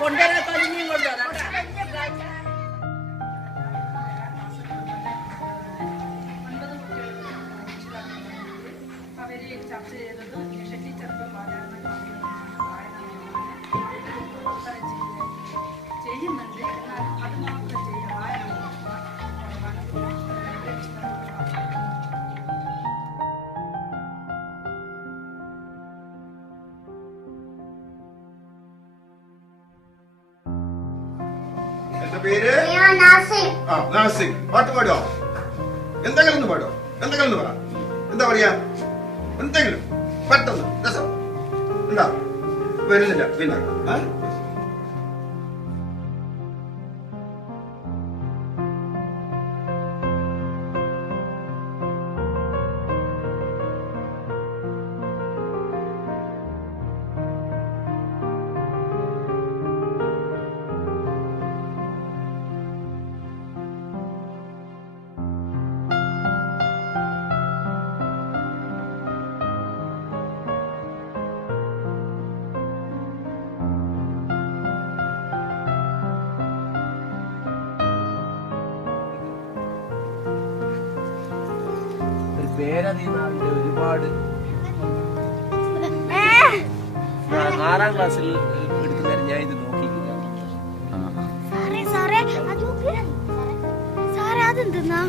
കൊണ്ടുവരാൻ കരിഞ്ഞും കൊണ്ടുവരാം. അവര് ചർച്ച ചെയ്തത് ഷെട്ടി ചെറുപ്പം ചെയ്യുന്നുണ്ട്. എന്നാൽ അത് മാത്രം ചെയ്യുക വായന പേര് നാസിക്. പാട്ട് പാടോ? എന്തെങ്കിലും പാടോ? എന്തെങ്കിലും പറ. എന്താ പറയാ? എന്തെങ്കിലും പെട്ടെന്ന് രസം എന്താ വരുന്നില്ല പിന്നെ പേരറിയുന്നതിന്റെ ഒരുപാട് 6ാം ക്ലാസ്സിൽ എടുക്കുന്നതിന് ഞാൻ ഇത് നോക്കിയില്ല. അതെന്തെന്നാ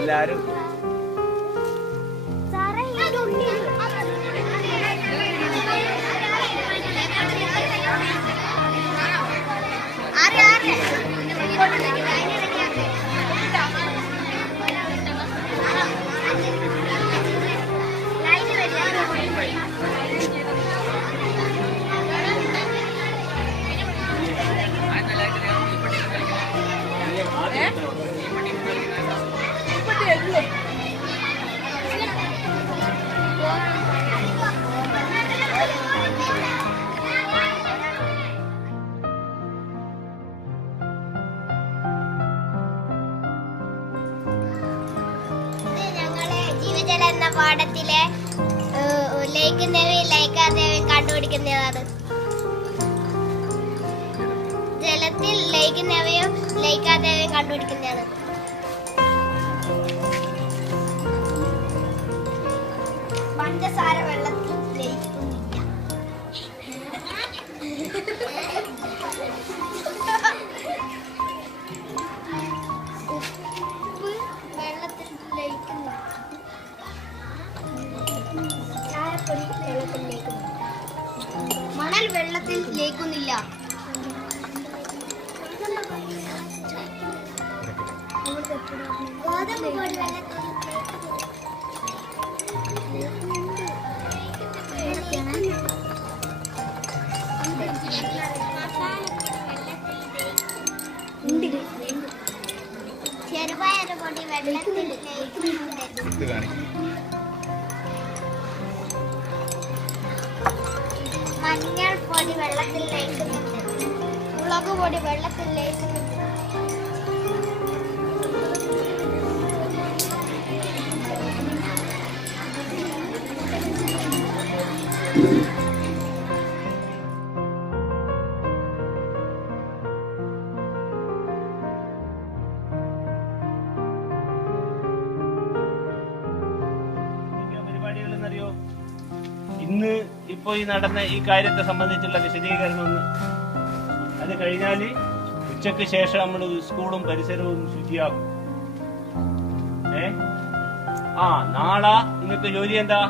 എല്ലാരും എന്ന പാഠത്തിലെ ലയിക്കുന്നവയും ലയിക്കാത്തവയും കണ്ടുപിടിക്കുന്നതാണ്. ജലത്തിൽ ലയിക്കുന്നവയും ലയിക്കാത്തവയും കണ്ടുപിടിക്കുന്നതാണ്. പഞ്ചസാര വെള്ളത്തിൽ ലയിക്കുന്നില്ല. ഉപ്പ് വെള്ളത്തിൽ ലയിക്കുന്നില്ല. ചായപ്പൊടി വെള്ളത്തിൽ ലയിക്കുന്നില്ല. മണൽ വെള്ളത്തിൽ ലയിക്കുന്നില്ല. ഗോതമ്പ് പൊടി വെള്ളത്തിൽ ചെറുപയർ പൊടി വെള്ളത്തിൽ ലയിക്കുന്നുണ്ട്. മഞ്ഞൾ പൊടി വെള്ളത്തിൽ ലയിക്കുന്നുണ്ട്. മുളക് പൊടി വെള്ളത്തിൽ ലയിക്കുന്നുണ്ട്. പരിപാടികളെന്നറിയോ? ഇന്ന് ഇപ്പൊ ഈ നടന്ന ഈ കാര്യത്തെ സംബന്ധിച്ചുള്ള വിശദീകരണം ഒന്ന്. അത് കഴിഞ്ഞാല് ഉച്ചക്ക് ശേഷം നമ്മൾ സ്കൂളും പരിസരവും ശുചിയാക്കും. നാളെ നിങ്ങൾക്ക് ജോലി എന്താ?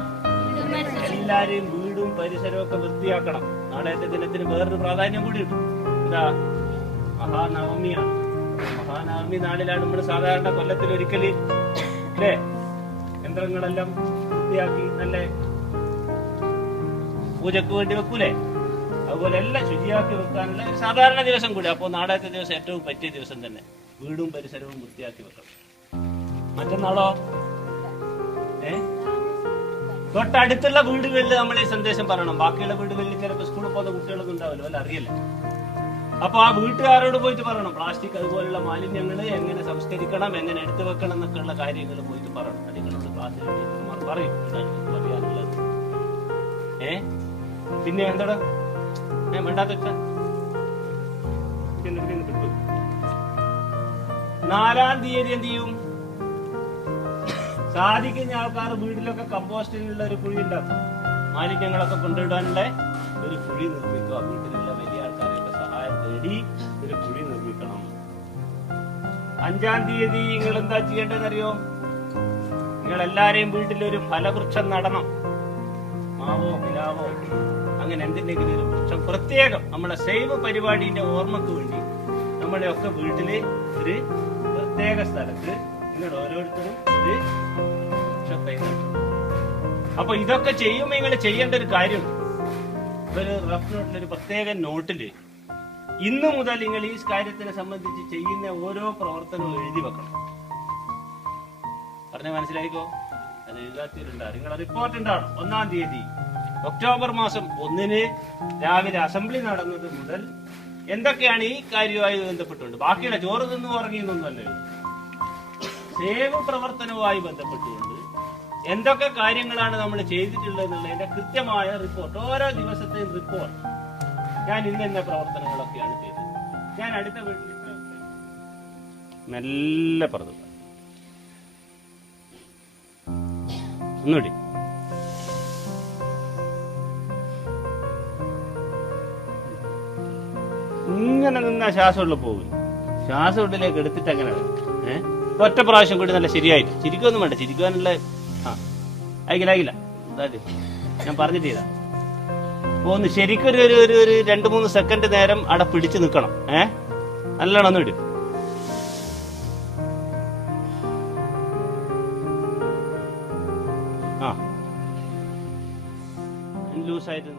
എല്ലാരെയും വീടും പരിസരവും ഒക്കെ വൃത്തിയാക്കണം. നാളത്തെ ദിനത്തിന് വേറൊരു പ്രാധാന്യം കൂടി കിട്ടും. എന്താ? മഹാനവമിയാണ്. മഹാനവമി നാളിലാണ് നമ്മൾ സാധാരണ കൊല്ലത്തിൽ ഒരിക്കല് അല്ലേ യന്ത്രങ്ങളെല്ലാം വൃത്തിയാക്കി നല്ല പൂജക്ക് വേണ്ടി വെക്കൂലേ? അതുപോലെ എല്ലാം ശുചിയാക്കി വെക്കാനുള്ള ഒരു സാധാരണ ദിവസം കൂടി. അപ്പോൾ നാളത്തെ ദിവസം ഏറ്റവും പറ്റിയ ദിവസം തന്നെ. വീടും പരിസരവും വൃത്തിയാക്കി വെക്കണം. മറ്റന്നാളോ തൊട്ടടുത്തുള്ള വീടുകളിൽ നമ്മൾ ഈ സന്ദേശം പറയണം. ബാക്കിയുള്ള വീടുകളിൽ ചിലപ്പോൾ സ്കൂളിൽ പോകുന്ന കുട്ടികളൊന്നും ഉണ്ടാവില്ല, വല്ല അറിയില്ല. അപ്പൊ ആ വീട്ടുകാരോട് പോയിട്ട് പറയണം പ്ലാസ്റ്റിക് അതുപോലുള്ള മാലിന്യങ്ങൾ എങ്ങനെ സംസ്കരിക്കണം, എങ്ങനെ എടുത്തു വെക്കണം എന്നൊക്കെ ഉള്ള കാര്യങ്ങൾ പോയിട്ട് പറയണം. നിങ്ങളോട് ക്ലാസ്സിൽ ടീച്ചർമാർ പറയും പറയാനുള്ളത്. പിന്നെ എന്താടാ വേണ്ടാത്ത വെച്ചാ 4-ാം തീയതി എന്ത് ചെയ്യും? സാധിക്കുന്ന ആൾക്കാർ വീട്ടിലൊക്കെ കമ്പോസ്റ്റിനുള്ള ഒരു കുഴി ഉണ്ടാക്കും. മാലിന്യങ്ങളൊക്കെ കൊണ്ടിടാനുള്ള ഒരു കുഴി നിർമ്മിക്കുക. വീട്ടിലുള്ള വലിയ ആൾക്കാരെയൊക്കെ സഹായം തേടി ഒരു കുഴി നിർമ്മിക്കണം. 5-ാം തീയതി നിങ്ങൾ എന്താ ചെയ്യേണ്ടതെന്നറിയോ? നിങ്ങൾ എല്ലാരെയും വീട്ടിലൊരു ഫലവൃക്ഷം നടണം. മാവോ പിലാവോ അങ്ങനെ എന്തിൻ്റെങ്കിലും ഒരു വൃക്ഷം പ്രത്യേകം നമ്മുടെ സേവ് പരിപാടിന്റെ ഓർമ്മക്ക് വേണ്ടി നമ്മുടെ ഒക്കെ വീട്ടില് ഒരു പ്രത്യേക സ്ഥലത്ത് നിങ്ങൾ ഓരോരുത്തരും ഒരു വൃക്ഷത്തെ നട്ടു. അപ്പൊ ഇതൊക്കെ ചെയ്യുമ്പോൾ നിങ്ങൾ ചെയ്യേണ്ട ഒരു കാര്യം, ഒരു റഫ് നോട്ടിൽ ഒരു പ്രത്യേക നോട്ടില് ഇന്നു മുതൽ നിങ്ങൾ ഈ കാര്യത്തിനെ സംബന്ധിച്ച് ചെയ്യുന്ന ഓരോ പ്രവർത്തനവും എഴുതി വെക്കണം. പറഞ്ഞ മനസ്സിലായിക്കോ? അത് എഴുതാത്തിട്ടുണ്ടാകും. നിങ്ങളെ റിപ്പോർട്ട് ഉണ്ടാവണം. 1-ാം തീയതി ഒക്ടോബർ മാസം 1-ന് രാവിലെ അസംബ്ലി നടന്നത് മുതൽ എന്തൊക്കെയാണ് ഈ കാര്യവുമായി ബന്ധപ്പെട്ടുകൊണ്ട്, ബാക്കിയുള്ള ചോറ് തിന്നു ഉറങ്ങിയെന്നൊന്നുമല്ല, സേവ പ്രവർത്തനവുമായി ബന്ധപ്പെട്ടുകൊണ്ട് എന്തൊക്കെ കാര്യങ്ങളാണ് നമ്മൾ ചെയ്തിട്ടുള്ളത് എന്നുള്ളതിന്റെ കൃത്യമായ റിപ്പോർട്ട്, ഓരോ ദിവസത്തെയും റിപ്പോർട്ട്. ഞാൻ ഇന്ന പ്രവർത്തനങ്ങളൊക്കെയാണ് ചെയ്തത്, ഞാൻ അടുത്ത വീട്ടിൽ മെല്ലെ പറഞ്ഞു ഒന്നുകൂടി. ഇങ്ങനെ നിന്നാ ശ്വാസമുള്ള പോകും. ശ്വാസം ഉള്ളിലേക്ക് എടുത്തിട്ട് അങ്ങനെ ഒറ്റ പ്രാവശ്യം കൂടി നല്ല ശരിയായിട്ട് ചിരിക്കൊന്നും വേണ്ട. ചിരിക്കുവാനുള്ള അയക്കില്ല എന്താ ഞാൻ പറഞ്ഞിട്ട് ചെയ്താ. ഒന്ന് ശരിക്കൊരു ഒരു 2-3 സെക്കൻഡ് നേരം അവിടെ പിടിച്ചു നിൽക്കണം. നല്ലോണം ഒന്നും ഇടും. ലൂസായിട്ട്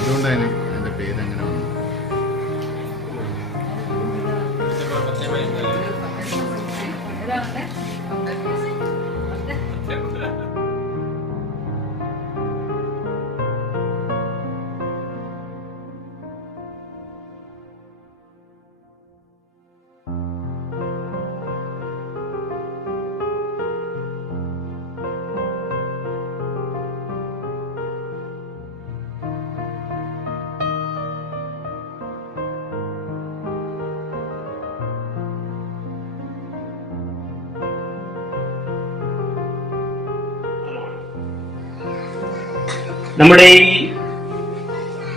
അതുകൊണ്ടാണ് എന്റെ പേര് അങ്ങനെ വന്നു. നമ്മുടെ ഈ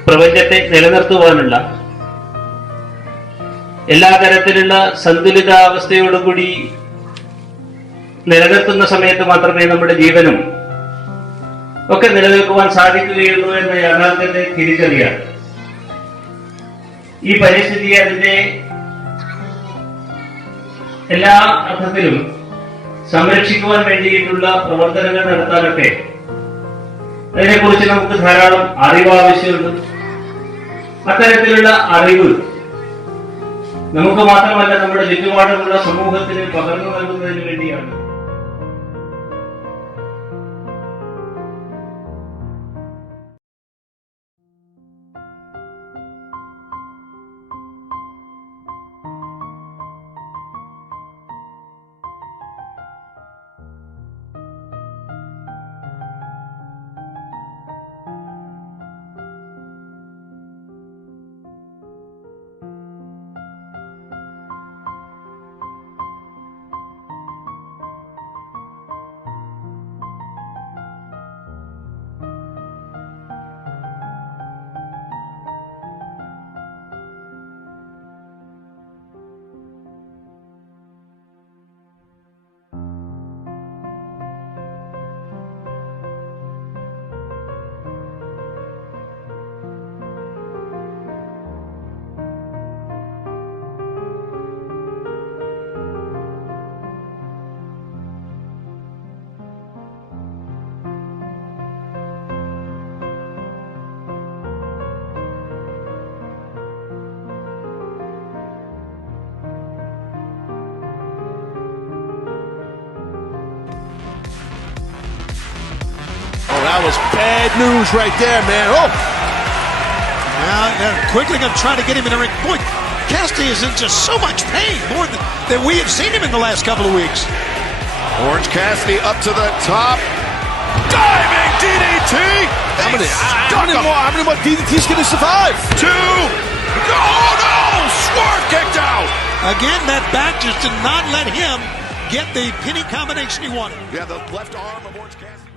പ്രപഞ്ചത്തെ നിലനിർത്തുവാനുള്ള എല്ലാ തരത്തിലുള്ള സന്തുലിതാവസ്ഥയോടുകൂടി നിലനിർത്തുന്ന സമയത്ത് മാത്രമേ നമ്മുടെ ജീവനും ഒക്കെ നിലനിൽക്കുവാൻ സാധിക്കുകയുള്ളൂ എന്ന യാഥാർത്ഥ്യത്തെ തിരിച്ചറിയാൻ ഈ പരിസ്ഥിതിയെ അതിന്റെ എല്ലാ അർത്ഥത്തിലും സംരക്ഷിക്കുവാൻ വേണ്ടിയിട്ടുള്ള പ്രവർത്തനങ്ങൾ നടത്താനൊക്കെ അതിനെക്കുറിച്ച് നമുക്ക് ധാരാളം അറിവ് ആവശ്യമുണ്ട്. അത്തരത്തിലുള്ള അറിവ് നമുക്ക് മാത്രമല്ല നമ്മുടെ ചുറ്റുപാടുമുള്ള സമൂഹത്തിന് പകർന്നു നൽകുന്നതിന് വേണ്ടിയാണ് was bad news right there, man. Oh! Now they're quickly going to try to get him in the ring. Boy, Cassidy is in just so much pain, more than we have seen him in the last couple of weeks. Orange Cassidy up to the top. Diving DDT! How many more DDTs can he survive? 2! Oh no! Swerve kicked out! Again, that back just did not let him get the pinning combination he wanted. Yeah, the left arm of Orange Cassidy.